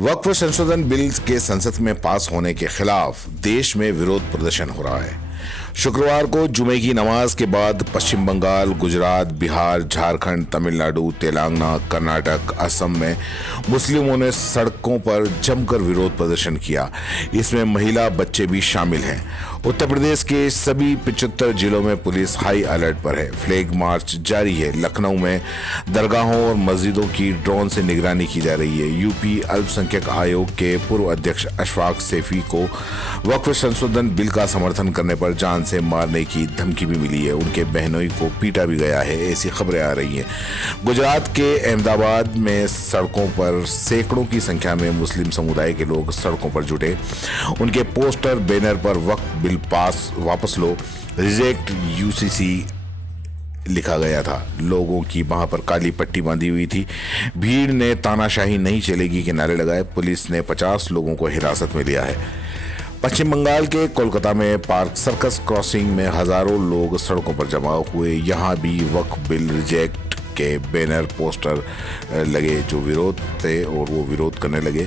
वक्फ संशोधन बिल के संसद में पास होने के खिलाफ देश में विरोध प्रदर्शन हो रहा है। शुक्रवार को जुमे की नमाज के बाद पश्चिम बंगाल, गुजरात, बिहार, झारखंड, तमिलनाडु, तेलंगाना, कर्नाटक, असम में मुस्लिमों ने सड़कों पर जमकर विरोध प्रदर्शन किया। इसमें महिला, बच्चे भी शामिल हैं। उत्तर प्रदेश के सभी 75 जिलों में पुलिस हाई अलर्ट पर है। फ्लैग मार्च जारी है। लखनऊ में दरगाहों और मस्जिदों की ड्रोन से निगरानी की जा रही है। यूपी अल्पसंख्यक आयोग के पूर्व अध्यक्ष अशफाक सैफी को वक्फ संशोधन बिल का समर्थन करने पर जान से मारने की धमकी भी मिली है। उनके बहनोई को पीटा भी गया है, ऐसी खबरें आ रही हैं। गुजरात के अहमदाबाद में सड़कों पर सैकड़ों की संख्या में मुस्लिम समुदाय के लोग सड़कों पर जुटे। उनके पोस्टर, बैनर पर वक्फ बिल पास वापस लो, रिजेक्ट यूसीसी लिखा गया था। लोगों की वहां पर काली पट्टी बांधी हुई थी। भीड़ ने तानाशाही नहीं चलेगी के नारे लगाए। पुलिस ने 50 लोगों को हिरासत में लिया है। पश्चिम बंगाल के कोलकाता में पार्क सर्कस क्रॉसिंग में हजारों लोग सड़कों पर जमा हुए। यहां भी वक्फ बिल रिजेक्ट के बैनर, पोस्टर लगे जो विरोध थे और वो विरोध करने लगे।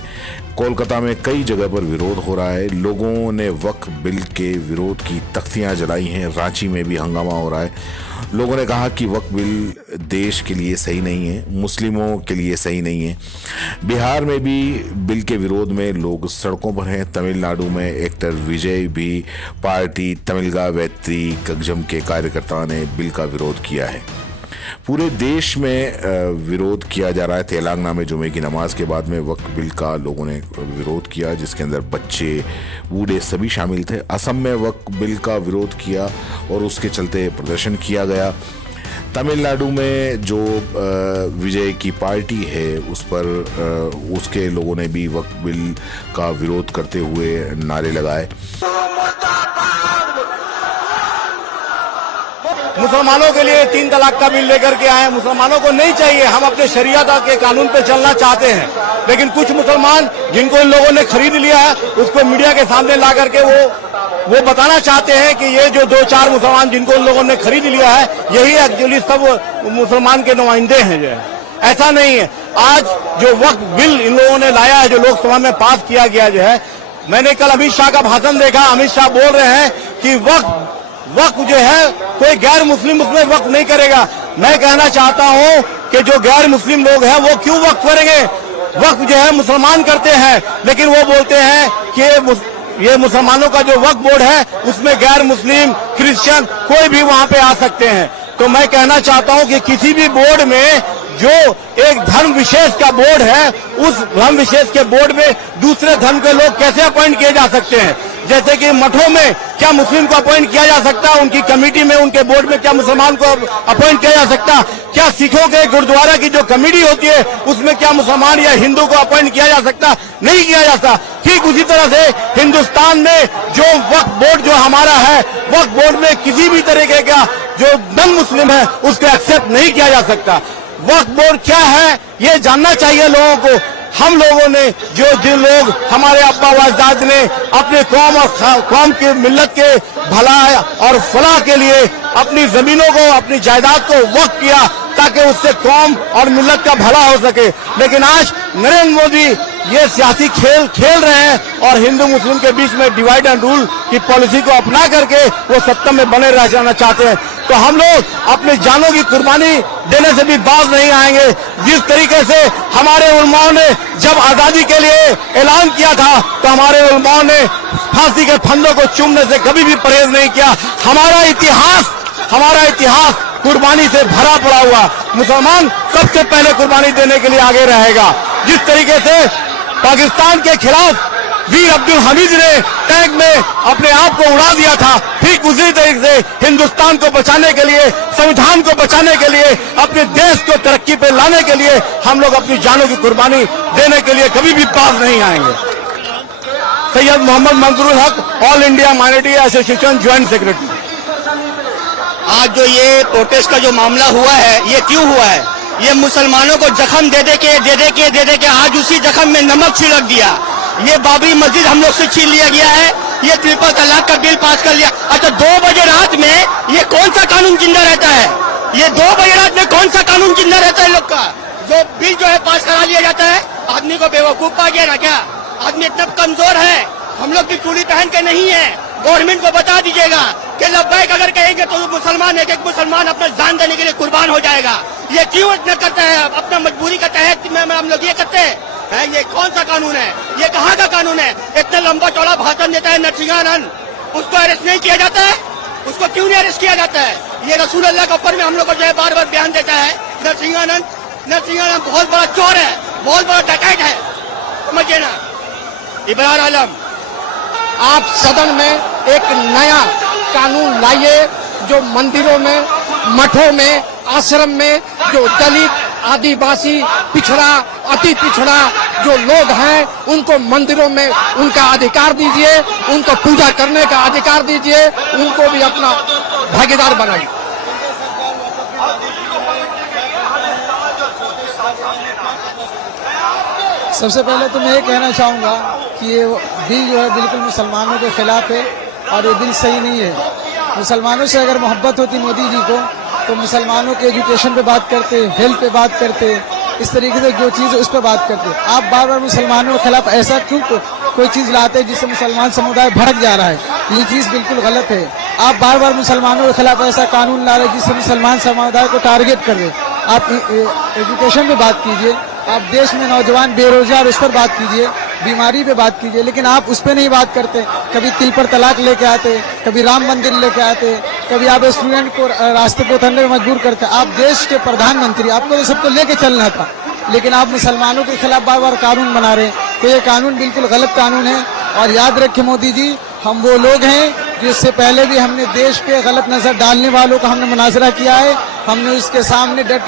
कोलकाता में कई जगह पर विरोध हो रहा है। लोगों ने वक्फ बिल के विरोध की तख्तियां जलाई हैं। रांची में भी हंगामा हो रहा है। लोगों ने कहा कि वक्फ बिल देश के लिए सही नहीं है, मुस्लिमों के लिए सही नहीं है। बिहार में भी बिल के विरोध में लोग सड़कों पर हैं। तमिलनाडु में एक्टर विजय भी पार्टी तमिलगा वैत्री कगजम के कार्यकर्ताओं ने बिल का विरोध किया है। पूरे देश में विरोध किया जा रहा है। तेलंगाना में जुमे की नमाज के बाद में वक्फ बिल का लोगों ने विरोध किया, जिसके अंदर बच्चे, बूढ़े सभी शामिल थे। असम में वक्फ बिल का विरोध किया और उसके चलते प्रदर्शन किया गया। तमिलनाडु में जो विजय की पार्टी है उस पर उसके लोगों ने भी वक्फ बिल का विरोध करते हुए नारे लगाए। मुसलमानों के लिए 3 तलाक का बिल लेकर के आए। मुसलमानों को नहीं चाहिए, हम अपने शरीयत के कानून पे चलना चाहते हैं। लेकिन कुछ मुसलमान जिनको इन लोगों ने खरीद लिया है, उसको मीडिया के सामने ला करके वो बताना चाहते हैं कि ये जो 2-4 मुसलमान जिनको इन लोगों ने खरीद लिया है, यही एक्चुअली सब मुसलमान के नुमाइंदे हैं। जो है ऐसा नहीं है। आज जो वक्फ बिल इन लोगों ने लाया है, जो लोकसभा में पास किया गया जो है, मैंने कल अमित शाह का भाषण देखा। अमित शाह बोल रहे हैं कि वक्फ जो है कोई गैर मुस्लिम उसमें वक्फ नहीं करेगा। मैं कहना चाहता हूं कि जो गैर मुस्लिम लोग हैं वो क्यों वक्फ करेंगे? वक्फ जो है मुसलमान करते हैं, लेकिन वो बोलते हैं कि ये मुसलमानों का जो वक्फ बोर्ड है उसमें गैर मुस्लिम, क्रिश्चियन कोई भी वहां पे आ सकते हैं। तो मैं कहना चाहता हूं कि किसी भी बोर्ड में जो एक धर्म विशेष का बोर्ड है, उस धर्म विशेष के बोर्ड में दूसरे धर्म के लोग कैसे अपॉइंट किए जा सकते हैं? जैसे कि मठों में क्या मुस्लिम को अपॉइंट किया जा सकता है? उनकी कमेटी में, उनके बोर्ड में क्या मुसलमान को अपॉइंट किया जा सकता? क्या सिखों के गुरुद्वारा की जो कमेटी होती है उसमें क्या मुसलमान या हिंदू को अपॉइंट किया जा सकता? नहीं किया जा सकता। ठीक उसी तरह से हिंदुस्तान में जो वक्फ बोर्ड जो हमारा है, वक्फ बोर्ड में किसी भी तरीके का जो नॉन मुस्लिम है उसको एक्सेप्ट नहीं किया जा सकता। वक्फ बोर्ड क्या है ये जानना चाहिए लोगों को। हम लोगों ने जिन लोग हमारे अब्बा व अजदाद ने अपने कौम और कौम के मिल्लत के भला और फलाह के लिए अपनी जमीनों को, अपनी जायदाद को वक्फ किया ताकि उससे कौम और मिल्लत का भला हो सके। लेकिन आज नरेंद्र मोदी ये सियासी खेल रहे हैं और हिंदू मुस्लिम के बीच में डिवाइड एंड रूल की पॉलिसी को अपना करके वो सत्ता में बने रह जाना चाहते हैं। तो हम लोग अपनी जानों की कुर्बानी देने से भी बाज नहीं आएंगे। जिस तरीके से हमारे उलमाओं ने जब आजादी के लिए ऐलान किया था तो हमारे उलमाओं ने फांसी के फंदों को चूमने से कभी भी परहेज नहीं किया। हमारा इतिहास कुर्बानी से भरा पड़ा हुआ। मुसलमान सबसे पहले कुर्बानी देने के लिए आगे रहेगा। जिस तरीके से पाकिस्तान के खिलाफ वीर अब्दुल हमीद ने टैंक में अपने आप को उड़ा दिया था, ठीक उसी तरीके से हिंदुस्तान को बचाने के लिए, संविधान को बचाने के लिए, अपने देश को तरक्की पे लाने के लिए हम लोग अपनी जानों की कुर्बानी देने के लिए कभी भी पास नहीं आएंगे। सैयद मोहम्मद मंजूरुल हक, all India minority association joint secretary. आज जो ये प्रोटेस्ट का जो मामला हुआ है, ये क्यों हुआ है? ये मुसलमानों को जख्म दे दे के आज उसी जख्म में नमक छिड़क दिया। ये बाबरी मस्जिद हम लोग से छीन लिया गया है। ये ट्रिपल तलाक का बिल पास कर लिया। अच्छा, 2 बजे रात में ये कौन सा कानून जिंदा रहता है? ये 2 बजे रात में कौन सा कानून जिंदा रहता है लोग का? जो बिल जो है पास करा लिया जाता है आदमी को बेवकूफ पा गया ना क्या? आदमी इतना कमजोर है, हम लोग भी चूड़ी पहन के नहीं है। गवर्नमेंट को बता दीजिएगा कि लब्बैक अगर कहेंगे तो मुसलमान एक एक मुसलमान अपना जान देने के लिए कुर्बान हो जाएगा। ये क्यों इतना करते हैं? अपना मजबूरी का तहत में हम लोग ये करते हैं। ये कौन सा कानून है? ये कहाँ का कानून है? इतना लंबा चौड़ा भाषण देता है नरसिंहानंद, उसको अरेस्ट नहीं किया जाता है? उसको क्यों नहीं अरेस्ट किया जाता है? ये रसूल अल्लाह के ऊपर में हम लोग को जो है बार बार बयान देता है नरसिंहानंद बहुत बड़ा चोर है, बहुत बड़ा डकैत है, समझिए ना। इब्रार आलम, आप सदन में एक नया कानून लाइए जो मंदिरों में, मठों में, आश्रम में जो दलित, आदिवासी, पिछड़ा, अति पिछड़ा जो लोग हैं उनको मंदिरों में उनका अधिकार दीजिए, उनको पूजा करने का अधिकार दीजिए, उनको भी अपना भागीदार बनाइए। सबसे पहले तो मैं ये कहना चाहूँगा कि ये बिल जो है बिल्कुल मुसलमानों के खिलाफ है और ये बिल सही नहीं है। मुसलमानों से अगर मोहब्बत होती मोदी जी को तो मुसलमानों के एजुकेशन पे बात करते, हेल्थ पे बात करते, इस तरीके से जो चीज़ है उस पर बात करते। आप बार बार मुसलमानों के खिलाफ ऐसा क्यों कोई चीज़ लाते हैं जिससे मुसलमान समुदाय भड़क जा रहा है? ये चीज़ बिल्कुल गलत है। आप बार बार मुसलमानों के खिलाफ ऐसा कानून ला रहे हैं जिससे मुसलमान समुदाय को टारगेट कर रहे। आप एजुकेशन पे बात कीजिए, आप देश में नौजवान बेरोजगार उस पर बात कीजिए, बीमारी पे बात कीजिए, लेकिन आप उस पर नहीं बात करते। कभी तिल पर तलाक लेके आते, कभी राम मंदिर लेके आते, कभी आप स्टूडेंट को रास्ते पे उतरने में मजबूर करते। आप देश के प्रधानमंत्री, आपको तो सबको लेके चलना था, लेकिन आप मुसलमानों के खिलाफ बार बार कानून बना रहे हैं। तो ये कानून बिल्कुल गलत कानून है। और याद रखें मोदी जी, हम वो लोग हैं जिससे पहले भी हमने देश पे गलत नजर डालने वालों का हमने मुनाजरा किया है। हमने उसके सामने डट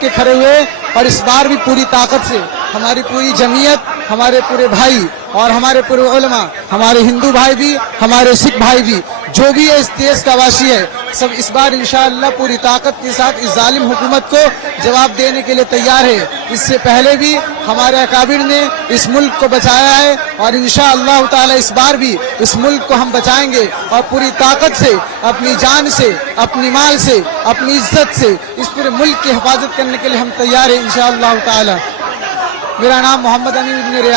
के खड़े हुए और इस बार भी पूरी ताकत से हमारी पूरी जमीयत, हमारे पूरे भाई और हमारे पूरे उलमा, हमारे हिंदू भाई भी, हमारे सिख भाई भी, जो भी है इस देश का वासी है, सब इस बार इंशाअल्लाह पूरी ताकत के साथ इस जालिम हुकूमत को जवाब देने के लिए तैयार है। इससे पहले भी हमारे अकाबिर ने इस मुल्क को बचाया है और इंशाअल्लाह ताला इस बार भी इस मुल्क को हम बचाएंगे और पूरी ताकत से, अपनी जान से, अपनी माल से, अपनी इज्जत से इस पूरे मुल्क की हिफाजत करने के लिए हम तैयार हैं इंशाअल्लाह ताला। मेरा नाम मोहम्मद अमीन इब्न रियाद।